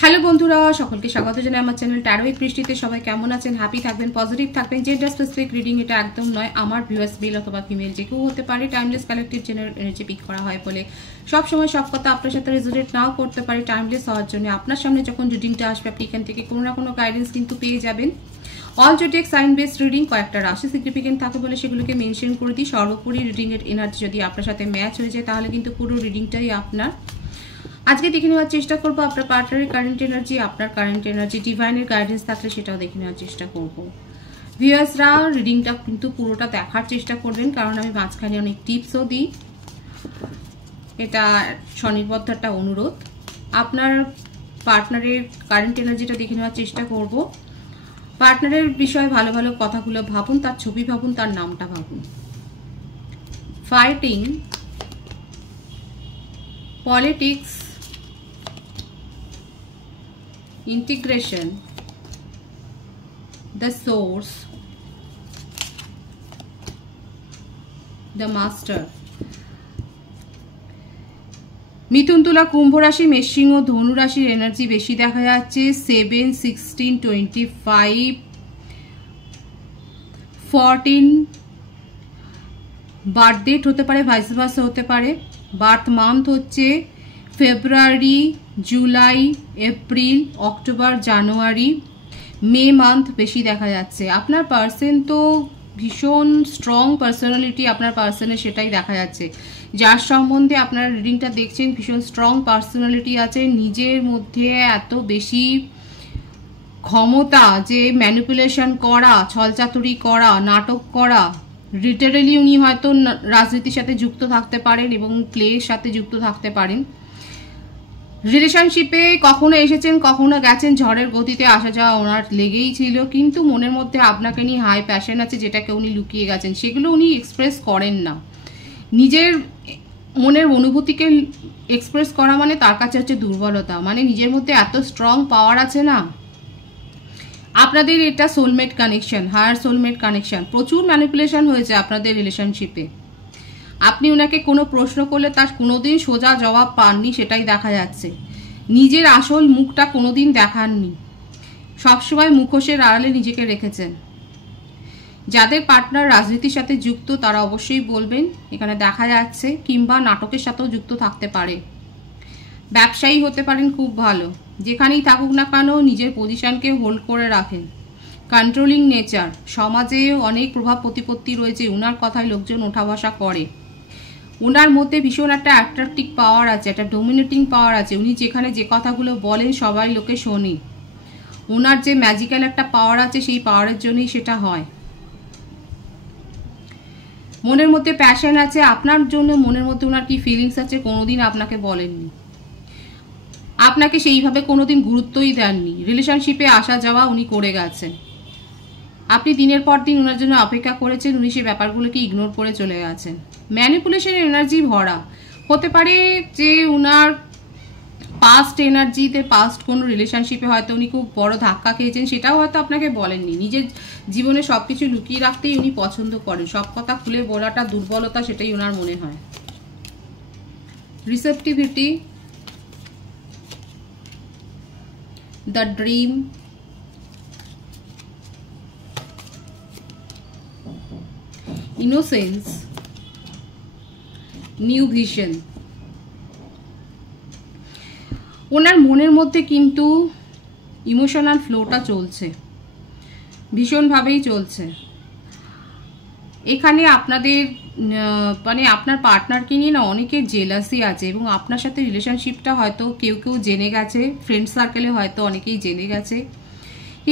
Hello বন্ধুরা, সকলকে স্বাগত জানাই আমার চ্যানেল ট্যারো উইথ বৃষ্টিতে। সবাই কেমন আছেন? হ্যাপি থাকবেন, পজিটিভ থাকবেন। জেন্ডার স্পেসিফিক রিডিং এটা একদম নয়। আমার ভিউয়ার্স মেল অথবা ফিমেল যে কেউ হতে পারে। Timeless collective general energy pick করা হয় বলে সব সময় সব কথা আপনার সাথে রেজোনেট নাও করতে পারে। টাইমলেস হওয়ার জন্য আপনার সামনে যখন রিডিংটা আসবে আপনি এখান থেকে কোনো না কোনো গাইডেন্স কিন্তু পেয়ে যাবেন। All zodiac sign based reading, কয়েকটা রাশি সিগনিফিকেন্ট থাকে বলে সেগুলোকে মেনশন করে দিই। সর্বোপরি রিডিংয়ের এনার্জি যদি আপনার সাথে ম্যাচ হয়ে যায় তাহলে কিন্তু পুরো রিডিংটাই আপনার। আজকে দেখে নেওয়ার চেষ্টা করবো আপনার পার্টনারের কারেন্ট এনার্জি, আপনার কারেন্ট এনার্জি, ডিভাইনের গাইডেন্স থাকলে সেটাও দেখে নেওয়ার চেষ্টা করবো। ভিউয়ার্সরা রিডিংটা কিন্তু পুরোটা দেখার চেষ্টা করবেন, কারণ আমি মাঝখানে অনেক টিপসও দিই। এটা স্বনির্বদ্ধ একটা অনুরোধ। আপনার পার্টনারের কারেন্ট এনার্জিটা দেখে নেওয়ার চেষ্টা করব। পার্টনারের বিষয়ে ভালো ভালো কথাগুলো ভাবুন, তার ছবি ভাবুন, তার নামটা ভাবুন। Fighting, politics, integration, the source, the master। মিথুন, তুলা, কুম্ভ রাশি, মেষ, সিংহ, ধনু রাশির এনার্জি বেশি দেখা যাচ্ছে। 7, 16, 25, 14 বার্থ ডেট হতে পারে, ভাইস ভার্সা হতে পারে। বার্থ মান্থ হচ্ছে ফেব্রুয়ারি, জুলাই, এপ্রিল, অক্টোবর, জানুয়ারি, মে মান্থ বেশি দেখা যাচ্ছে। আপনার পার্সন তো ভীষণ স্ট্রং পার্সোনালিটি আপনার পার্সনের, সেটাই দেখা যাচ্ছে। যার সম্বন্ধে আপনার রিডিংটা দেখছেন ভীষণ স্ট্রং পার্সোনালিটি আছে, নিজের মধ্যে এত বেশি ক্ষমতা যে ম্যানিপুলেশন করা, ছলচাতুরি করা, নাটক করা। লিটারেলি উনি হয়তো রাজনীতির সাথে যুক্ত থাকতে পারেন এবং প্লের সাথে যুক্ত থাকতে পারেন। রিলেশনশিপে কখনো এসেছেন, কখনো গেছেন, ঝড়ের গতিতে আসা যাওয়া ওনার লেগেই ছিল, কিন্তু মনের মধ্যে আপনাকে নিয়ে হাই প্যাশন আছে যেটাকে উনি লুকিয়ে গেছেন, সেগুলো উনি এক্সপ্রেস করেন না। নিজের মনের অনুভূতিকে এক্সপ্রেস করা মানে তার কাছে হচ্ছে দুর্বলতা। মানে নিজের মধ্যে এত স্ট্রং পাওয়ার আছে না। আপনাদের এটা soulmate connection, higher soulmate connection. প্রচুর ম্যানিপুলেশন হয়েছে আপনাদের রিলেশনশিপে। আপনি ওনাকে কোনো প্রশ্ন করলে তার কোনোদিন সোজা জবাব পাননি, সেটাই দেখা যাচ্ছে। নিজের আসল মুখটা কোনোদিন দেখাননি, সবসময় মুখোশের আড়ালে নিজেকে রেখেছেন। যাদের পার্টনার রাজনীতির সাথে যুক্ত তারা অবশ্যই বলবেন, এখানে দেখা যাচ্ছে, কিংবা নাটকের সাথেও যুক্ত থাকতে পারে। ব্যবসায়ী হতে পারেন, খুব ভালো। যেখানেই থাকুক না কেন নিজের পজিশনকে হোল্ড করে রাখেন। কন্ট্রোলিং নেচার, সমাজে অনেক প্রভাব প্রতিপত্তি রয়েছে, ওনার কথায় লোকজন ওঠা বসা করে। ওনার মধ্যে ভীষণ একটা অ্যাট্রাকটিভ পাওয়ার আছে, একটা ডোমিনেটিং পাওয়ার আছে। উনি যেখানে যে কথাগুলো বলেন সবাই লোকে শোনে। ওনার যে ম্যাজিক্যাল একটা পাওয়ার আছে, সেই পাওয়ারের জন্যই সেটা হয়। মনের মধ্যে প্যাশন আছে আপনার জন্য, মনের মধ্যে ওনার কি ফিলিংস আছে কোনোদিন আপনাকে বলেননি। আপনাকে সেইভাবে কোনোদিন গুরুত্বই দেননি। রিলেশনশিপে আসা যাওয়া উনি করে গেছেন। আপনি দিনের পর দিন ওনার জন্য অপেক্ষা করেছেন, উনি সেই ব্যাপারগুলোকে ইগনোর করে চলে গেছেন। ম্যানিপুলেশনের এনার্জি ভরা হতে পারে যে ওনার পাস্ট এনার্জিতে, পাস্ট কোনো রিলেশনশিপে হয়তো উনি খুব বড় ধাক্কা খেয়েছেন, সেটাও হয়তো আপনাকে বলেননি। নিজের জীবনে সব কিছু লুকিয়ে রাখতেই উনি পছন্দ করেন, সব কথা খুলে বলাটা দুর্বলতা, সেটাই ওনার মনে হয়। Receptivity, the dream, innocence, new vision. ওনার মনের মধ্যে কিন্তু ইমোশনাল ফ্লোটা চলছে, ভীষণভাবেই চলছে। এখানে আপনাদের মানে আপনার পার্টনারকে নিয়ে না অনেকের জেলাসি আছে, এবং আপনার সাথে রিলেশনশিপটা হয়তো কেউ কেউ জেনে গেছে, ফ্রেন্ড সার্কেলে হয়তো অনেকেই জেনে গেছে।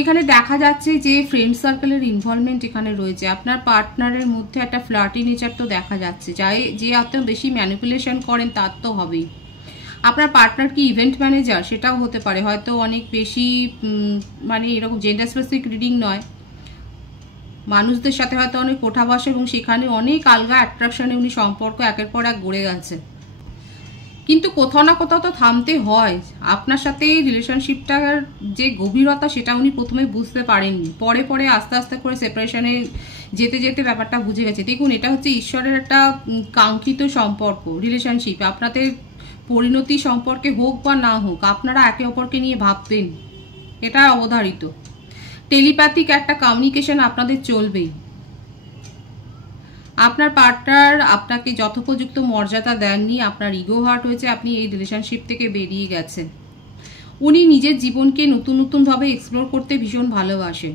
এখানে দেখা যাচ্ছে যে ফ্রেন্ড সার্কেলের ইনভলভমেন্ট এখানে রয়েছে। আপনার পার্টনারের মধ্যে একটা ফ্লার্টি নেচার তো দেখা যাচ্ছে, যে এত বেশি ম্যানিপুলেশন করেন তার তো হবেই। আপনার পার্টনার কি ইভেন্ট ম্যানেজার, সেটাও হতে পারে। হয়তো অনেক বেশি মানে এরকম জেন্ডার স্পেসিফিক রিডিং নয়, মানুষদের সাথে হয়তো অনেক ওঠা বসে এবং সেখানে অনেক আলগা অ্যাট্রাকশনে উনি সম্পর্ক একের পর এক গড়ে গেছে। কিন্তু কোথাও না কোথাও তো থামতে হয়। আপনার সাথে রিলেশনশিপটার যে গভীরতা সেটা উনি প্রথমে বুঝতে পারেননি, পরে পরে আস্তে আস্তে করে সেপারেশনে যেতে যেতে ব্যাপারটা বুঝে গেছে। দেখুন, এটা হচ্ছে ঈশ্বরের একটা কাঙ্ক্ষিত সম্পর্ক, রিলেশনশিপ। আপনাদের পরিণতি সম্পর্কে হোক বা না হোক, আপনারা একে অপরকে নিয়ে ভাববেন, এটা অবধারিত। টেলিপ্যাথিক একটা কমিউনিকেশন আপনাদের চলবেই। আপনার পার্টনার আপনাকে যথোপযুক্ত মর্যাদা দেননি, আপনার ইগো হার্ট হয়েছে, আপনি এই রিলেশনশিপ থেকে বেরিয়ে গেছেন। উনি নিজের জীবনকে নতুন নতুনভাবে এক্সপ্লোর করতে ভীষণ ভালোবাসেন,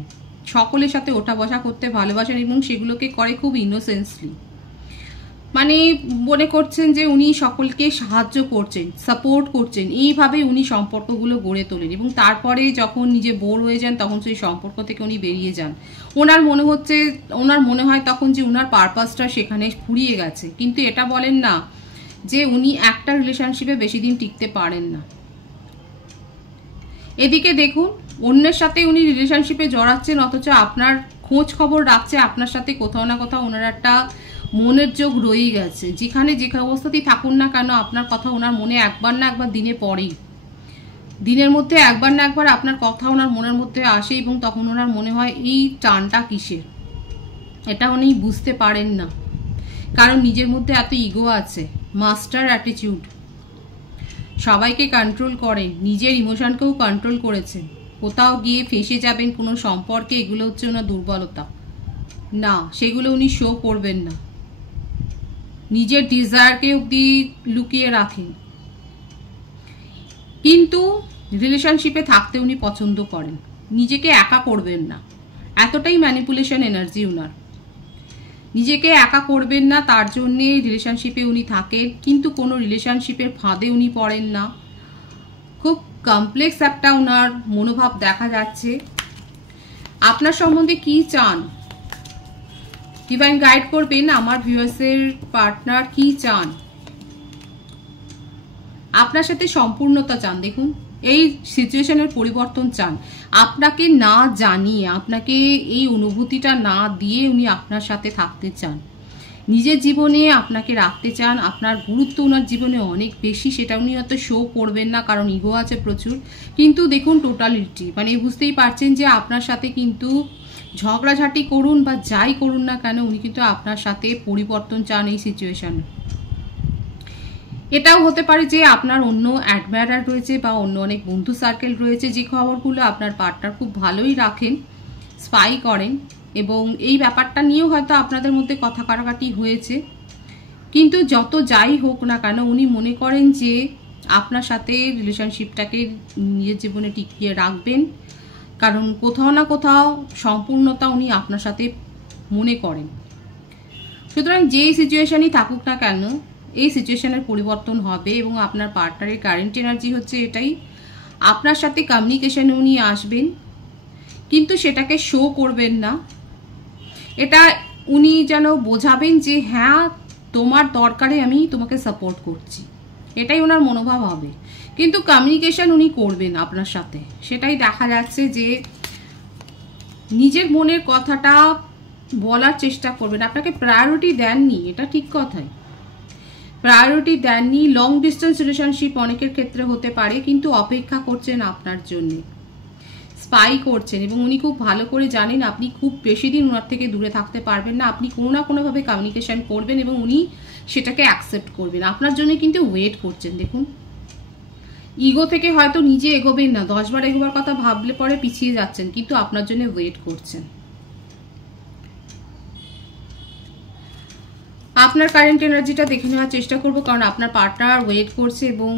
সকলের সাথে ওঠা বসা করতে ভালোবাসেন এবং সেগুলোকে করে খুব ইনোসেন্সলি। মানে মনে করছেন যে উনি সকলকে সাহায্য করছেন, সাপোর্ট করছেন, এইভাবে উনি সম্পর্কগুলো গড়ে তোলেন এবং তারপরে যখন নিজে বোর হয়ে যান তখন সেই সম্পর্ক থেকে উনি বেরিয়ে যান। ওনার মনে হয় তখন যে ওনার পারপাসটা সেখানে ফুরিয়ে গেছে, কিন্তু এটা বলেন না যে উনি একটা রিলেশনশিপে বেশি দিন টিকতে পারেন না। এদিকে দেখুন, অন্যের সাথে উনি রিলেশনশিপে জড়াচ্ছেন অথচ আপনার খোঁজ খবর রাখছে, আপনার সাথে কোথাও না কোথাও ওনার একটা মনের যোগ রয়েই গেছে। যেখানে যে অবস্থাতেই থাকুন না কেন আপনার কথা ওনার মনে একবার না একবার দিনে পড়েই, দিনের মধ্যে একবার না একবার আপনার কথা ওনার মনের মধ্যে আসে এবং তখন ওনার মনে হয় এই টানটা কিসের। এটা উনি বুঝতে পারেন না, কারণ নিজের মধ্যে এত ইগো আছে, মাস্টার অ্যাটিটিউড, সবাইকে কন্ট্রোল করেন, নিজের ইমোশনকেও কন্ট্রোল করেছেন। কোথাও গিয়ে ফেঁসে যাবেন কোনো সম্পর্কে, এগুলো হচ্ছে ওনার দুর্বলতা না, সেগুলো উনি শো করবেন না। নিজের ডিজায়ারকে অবধি লুকিয়ে রাখেন, কিন্তু রিলেশনশিপে থাকতে উনি পছন্দ করেন, নিজেকে একা করবেন না, এতটাই ম্যানিপুলেশন এনার্জি উনার। নিজেকে একা করবেন না, তার জন্যে রিলেশনশিপে উনি থাকেন, কিন্তু কোনো রিলেশনশিপের ফাঁদে উনি পড়েন না। খুব কমপ্লেক্স একটা উনার মনোভাব দেখা যাচ্ছে। আপনার সম্বন্ধে কি চান ডিভাইন গাইড করবেন, আমার ভিউয়ার্সের পার্টনার কি চান, আপনার সাথে সম্পূর্ণতা চান। দেখুন, এই সিচুয়েশনের পরিবর্তন চান, আপনাকে না জানিয়ে, আপনাকে এই অনুভূতিটা না দিয়ে উনি আপনার সাথে থাকতে চান, নিজের জীবনে আপনাকে রাখতে চান। আপনার গুরুত্ব ওনার জীবনে অনেক বেশি, সেটা উনি হয়তো শো করবেন না কারণ ইগো আছে প্রচুর। কিন্তু দেখুন টোটালিটি, মানে বুঝতেই পারছেন যে আপনার সাথে কিন্তু ঝগড়াঝাটি করুন বা যাই করুন না কেন, উনি কিন্তু আপনার সাথে পরিবর্তন চান এই সিচুয়েশনে। এটাও হতে পারে যে আপনার অন্য অ্যাডমায়ারার রয়েছে বা অন্য অনেক বন্ধু সার্কেল রয়েছে, যে খবরগুলো আপনার পার্টনার খুব ভালোই রাখেন, স্পাই করেন, এবং এই ব্যাপারটা নিয়েও হয়তো আপনাদের মধ্যে কথা কাটাকাটি হয়েছে। কিন্তু যত যাই হোক না কেন, উনি মনে করেন যে আপনার সাথে রিলেশনশিপটাকে নিজের জীবনে টিকিয়ে রাখবেন, কারণ কোথাও না কোথাও সম্পূর্ণতা উনি আপনার সাথে মনে করেন। সুতরাং যেই সিচুয়েশনই থাকুক না কেন, এই সিচুয়েশনের পরিবর্তন হবে এবং আপনার পার্টনারের কারেন্ট এনার্জি হচ্ছে এটাই, আপনার সাথে কমিউনিকেশনে উনি আসবেন, কিন্তু সেটাকে শো করবেন না। এটা উনি যেন বোঝাবেন যে হ্যাঁ তোমার দরকারে আমি তোমাকে সাপোর্ট করছি, এটাই ওনার মনোভাব হবে, কিন্তু কমিউনিকেশন উনি করবেন আপনার সাথে। সেটাই দেখা যাচ্ছে যে নিজের মনের কথাটা বলার চেষ্টা করবেন। আপনাকে প্রায়োরিটি দেননি, এটা ঠিক কথাই, প্রায়োরিটি দেননি। লং ডিস্টেন্স রিলেশনশিপ অনেকের ক্ষেত্রে হতে পারে, কিন্তু অপেক্ষা করছেন আপনার জন্য, স্পাই করছেন, এবং উনি খুব ভালো করে জানেন আপনি খুব বেশি দিন ওনার থেকে দূরে থাকতে পারবেন না। আপনি কোনো না কোনোভাবে কমিউনিকেশন করবেন এবং উনি সেটাকে অ্যাকসেপ্ট করবেন, আপনার জন্য কিন্তু ওয়েট করছেন। দেখুন, ইগো থেকে হয়তো নিজে এগোবেন না, 10 বার এগোবার কথা ভাবলে পরে পিছিয়ে যাচ্ছেন, কিন্তু আপনার জন্য ওয়েট করছেন। আপনার কারেন্ট এনার্জিটা দেখে নেওয়ার চেষ্টা করব, কারণ আপনার পার্টনার ওয়েট করছে এবং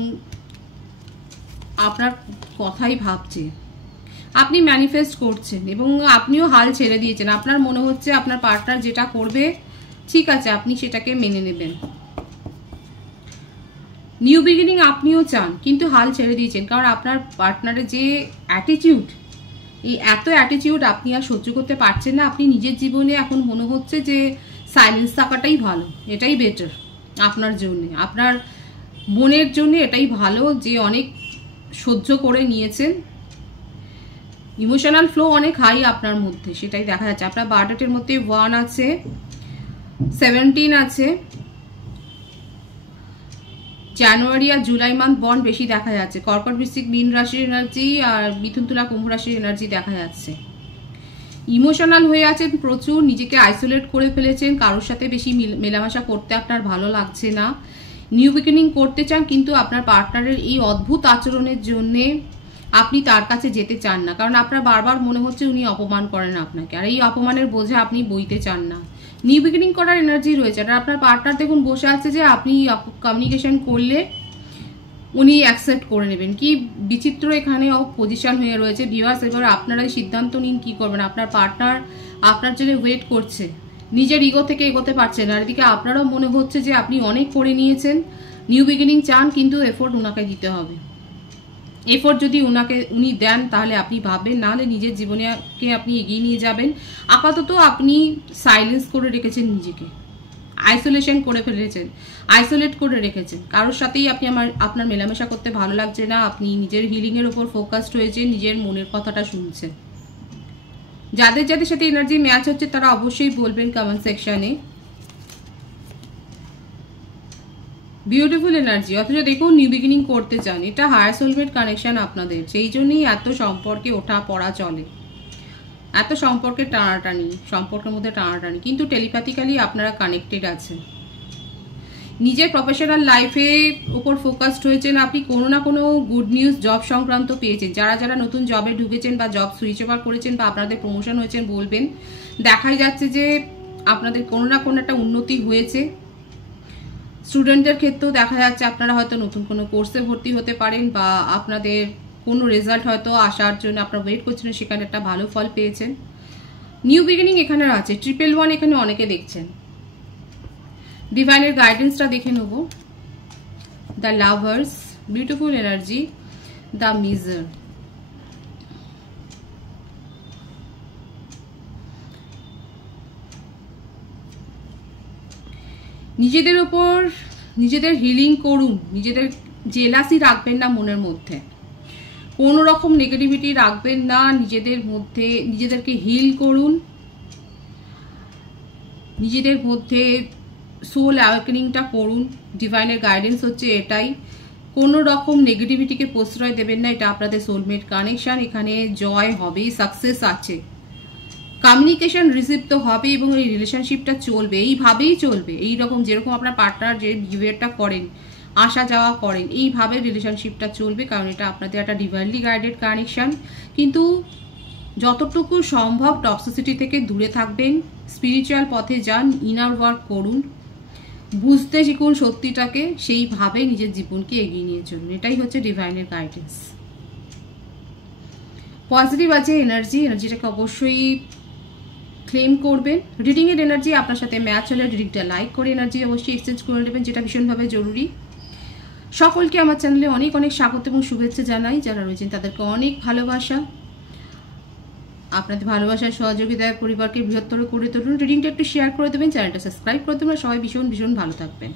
আপনার কথাই ভাবছে, আপনি ম্যানিফেস্ট করছেন এবং আপনিও হাল ছেড়ে দিয়েছেন। আপনার মনে হচ্ছে আপনার পার্টনার যেটা করবে ঠিক আছে, আপনি সেটাকে মেনে নেবেন। নিউ বিগিনিং আপনিও চান, কিন্তু হাল ছেড়ে দিয়েছেন, কারণ আপনার পার্টনারের যে অ্যাটিটিউড, এই এত অ্যাটিটিউড আপনি আর সহ্য করতে পারছেন না। আপনি নিজের জীবনে এখন মনে হচ্ছে যে সাইলেন্স থাকাটাই ভালো, এটাই বেটার আপনার জন্য, আপনার মনের জন্য এটাই ভালো যে অনেক সহ্য করে নিয়েছেন। ইমোশনাল ফ্লো অনেক হাই আপনার মধ্যে, সেটাই দেখা যাচ্ছে। আপনার বার্থডেটের মধ্যে 1 আছে, 17 আছে, জানুয়ারি আর জুলাই মান্থ বন্ড বেশি দেখা যাচ্ছে। কর্কট বৃশ্চিক মীন রাশির এনার্জি আর মিথুন তুলা কুম্ভ রাশির এনার্জি দেখা যাচ্ছে। ইমোশনাল হয়ে আছেন প্রচুর, নিজেকে আইসোলেট করে ফেলেছেন, কারোর সাথে বেশি মেলামেশা করতে আপনার ভালো লাগছে না, নিউ বিগিনিং করতে চান, কিন্তু আপনার পার্টনারের এই অদ্ভুত আচরণের জন্যে আপনি তার কাছে যেতে চান না, কারণ আপনার বারবার মনে হচ্ছে উনি অপমান করেন আপনাকে, আর এই অপমানের বোঝা আপনি বইতে চান না। নিউ বিগিনিং করার এনার্জি রয়েছে, আর আপনার পার্টনার দেখুন বসে আছে যে আপনি কমিউনিকেশন করলে উনি অ্যাকসেপ্ট করে নেবেন। কি বিচিত্র এখানে পজিশন হয়ে রয়েছে ভিউয়ার্স। এবার আপনারা সিদ্ধান্ত নিন কি করবেন। আপনার পার্টনার আপনার জন্য ওয়েট করছে, নিজের ইগো থেকে এগোতে পারছেন, আর এদিকে আপনারও মনে হচ্ছে যে আপনি অনেক করে নিয়েছেন, নিউ বিগিনিং চান, কিন্তু এফোর্ট ওনাকে দিতে হবে। এফোর্ট যদি উনি দেন তাহলে আপনি ভাববেন, নাহলে নিজের জীবনকে আপনি এগিয়ে নিয়ে যাবেন। আপাতত আপনি সাইলেন্স করে রেখেছেন নিজেকে, আইসোলেশন করে ফেলেছেন, আইসোলেট করে রেখেছেন, কারোর সাথেই আপনি আপনার মেলামেশা করতে ভালো লাগছে না, আপনি নিজের হিলিংয়ের ওপর ফোকাসড হয়েছেন, নিজের মনের কথাটা শুনছেন। যাদের যাদের সাথে এনার্জি ম্যাচ হচ্ছে তারা অবশ্যই বলবেন কমেন্ট সেকশনে। বিউটিফুল এনার্জি, অথচ দেখুন নিউ বিগিনিং করতে চান, এটা হায়ার সোলমেট কানেকশন আপনাদের, সেই জন্যই এত সম্পর্কে ওঠা পড়া চলে, এত সম্পর্কের টানাটানি, সম্পর্কের মধ্যে টানাটানি, কিন্তু টেলিপ্যাথিক্যালি আপনারা কানেক্টেড আছেন। নিজের প্রফেশনাল লাইফের উপর ফোকাসড হয়েছেন, আপনি কোনো না কোনো গুড নিউজ জব সংক্রান্ত পেয়েছেন। যারা যারা নতুন জবে ঢুকেছেন বা জব সুইচ ওভার করেছেন বা আপনাদের প্রমোশন হয়েছেন বলবেন, দেখাই যাচ্ছে যে আপনাদের কোনো না কোনো একটা উন্নতি হয়েছে। স্টুডেন্টদের ক্ষেত্রেও দেখা যাচ্ছে আপনারা হয়তো নতুন কোনো কোর্সে ভর্তি হতে পারেন, বা আপনাদের কোনো রেজাল্ট হয়তো আসার জন্য আপনারা ওয়েট করছিলেন, সেখানে একটা ভালো ফল পেয়েছেন। নিউ বিগিনিং এখানে আছে, 111 এখানে অনেকে দেখছেন। ডিভাইনের গাইডেন্সটা দেখে নেব। The lovers, beautiful energy, the measure, নিজেদের ওপর নিজেদের হিলিং করুন, নিজেদের জেলাসি রাখবেন না মনের মধ্যে, কোনো রকম নেগেটিভিটি রাখবেন না নিজেদের মধ্যে, নিজেদেরকে হিল করুন, নিজেদের মধ্যে সোল অ্যাওয়েকেনিংটা করুন। ডিভাইনের গাইডেন্স হচ্ছে এটাই, কোনো রকম নেগেটিভিটিকে প্রশ্রয় দেবেন না, এটা আপনাদের সোলমেট কানেকশন, এখানে জয় হবে, সাকসেস আছে, কমিউনিকেশন রিসিভ তো হবে, এবং এই রিলেশনশিপটা চলবে, এইভাবেই চলবে, এইরকম যেরকম আপনার পার্টনার যে বিহেভিয়ারটা করেন, আসা যাওয়া করেন, এইভাবে রিলেশনশিপটা চলবে, কারণ এটা আপনাদের একটা ডিভাইনলি গাইডেড কানেকশন। কিন্তু যতটুকু সম্ভব টক্সিসিটি থেকে দূরে থাকবেন, স্পিরিচুয়াল পথে যান, ইনার ওয়ার্ক করুন, বুঝতে শিখুন সত্যিটাকে, সেইভাবে নিজের জীবনকে এগিয়ে নিয়ে চলুন, এটাই হচ্ছে ডিভাইনের গাইডেন্স। পজিটিভ আছে এনার্জিটাকে অবশ্যই ক্লেম করবেন। রিডিংয়ের এনার্জি আপনার সাথে ম্যাচ হলে রিডিংটা লাইক করে এনার্জি অবশ্যই এক্সচেঞ্জ করে নেবেন, যেটা ভীষণভাবে জরুরি। সকলকে আমার চ্যানেলে অনেক অনেক স্বাগত এবং শুভেচ্ছা জানাই, যারা রয়েছেন তাদেরকে অনেক ভালোবাসা। আপনাদের ভালোবাসার সহযোগিতায় পরিবারকে বৃহত্তর করে তুলুন। রিডিংটা একটু শেয়ার করে দেবেন, চ্যানেলটা সাবস্ক্রাইব করে দেবেন, সবাই ভীষণ ভীষণ ভালো থাকবেন।